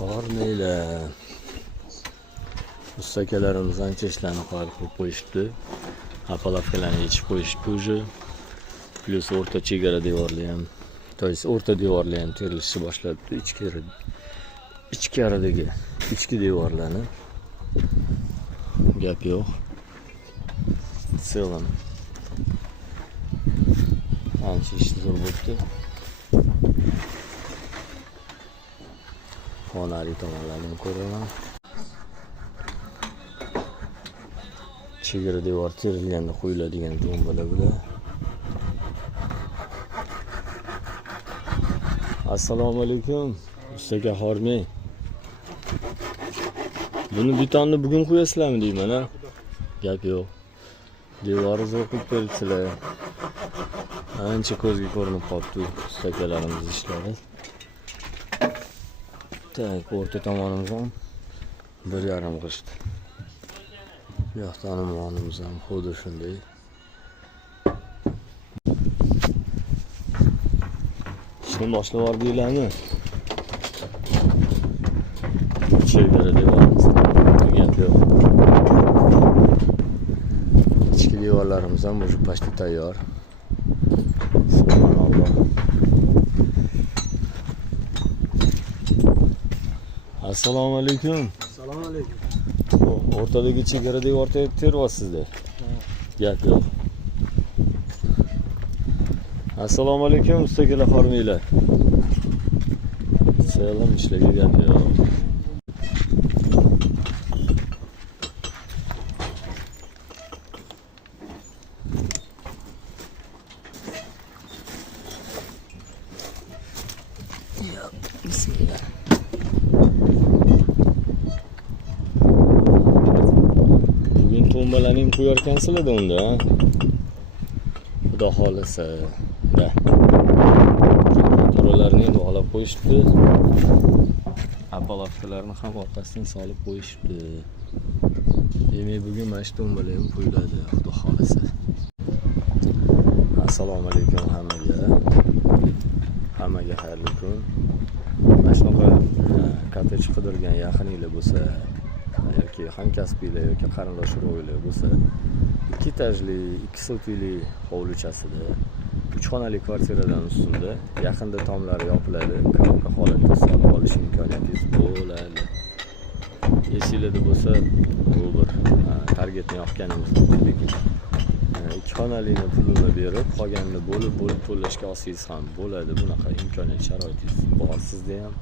Qorneylar. Ustakalarimiz ancha ishlarni qilib qo'yishdi. Apalavkalarni yechib qo'yishdi уже. Plus o'rta chegara devorli ham, to есть o'rta devorli ham terilishni boshlabdi. Ichkaridagi ichki devorlarni gap yo'q. Selam. Ancha ish zo'r bo'libdi. Xonali tomonlarni ko'raman. Chegara devor terilganda qo'yiladigan bombalar bular. Assalomu alaykum. Ustaga hormay. Buni betonni bugun qo'yasizlarmi deyman ha? Gap yo'q. Devorni zo'r qilib beribsizlar. Ancha ko'zga ko'rinib qolibdi ustakalarimiz ishlari. Tak, o'rta tomonimiz ham 1,5 g'isht. Bu yoqda tomonimiz ham xuddi shunday. Ishni boshlab yubordinglarmi? Chegara devorimiz. Gap yo'q. Ichki devorlarimiz ham уже почти tayyor. Subhanalloh. Assalomu alaykum. Assalomu alaykum. O'rtadagi chegara devorni teryapsizlar. Gap yo'q. Assalomu alaykum ustakalar, hormanglar. Selam, ishlarga gap yo'q. Bismillah. Bugun tombalarni ham qo'yarkansizlar-da unda. Xudo xolasa. Da. To'ralarni ham bog'lab qo'yishibdi. Apalavkalarni ham orqasidan solib qo'yishibdi. Demak, bugun mana shu tombalar ham qo'yiladi, xudo xolasa. Assalomu alaykum hammaga. Hammaga xayrli kun. Mana shunaqa kottedj qidirgan yaqininglar bo'lsa, yoki hamkasbinglar yoki qarindosh urug'inglar bo'lsa, 2 etajli, 2 sotili hovlichasida 3 xonali kvartiradan ustunda yaqinda tomlari yopiladi, korobka holatda sotib olish imkoniyatingiz bo'ladi. Esinglarda bo'lsa, bu bir targetni yoqqaningizda lekin 2 xonalini pulini berib, qolganini bo'lib to'lashga olsangiz ham bo'ladi. Bunaqa imkoniyat sharoitingiz bor sizda ham.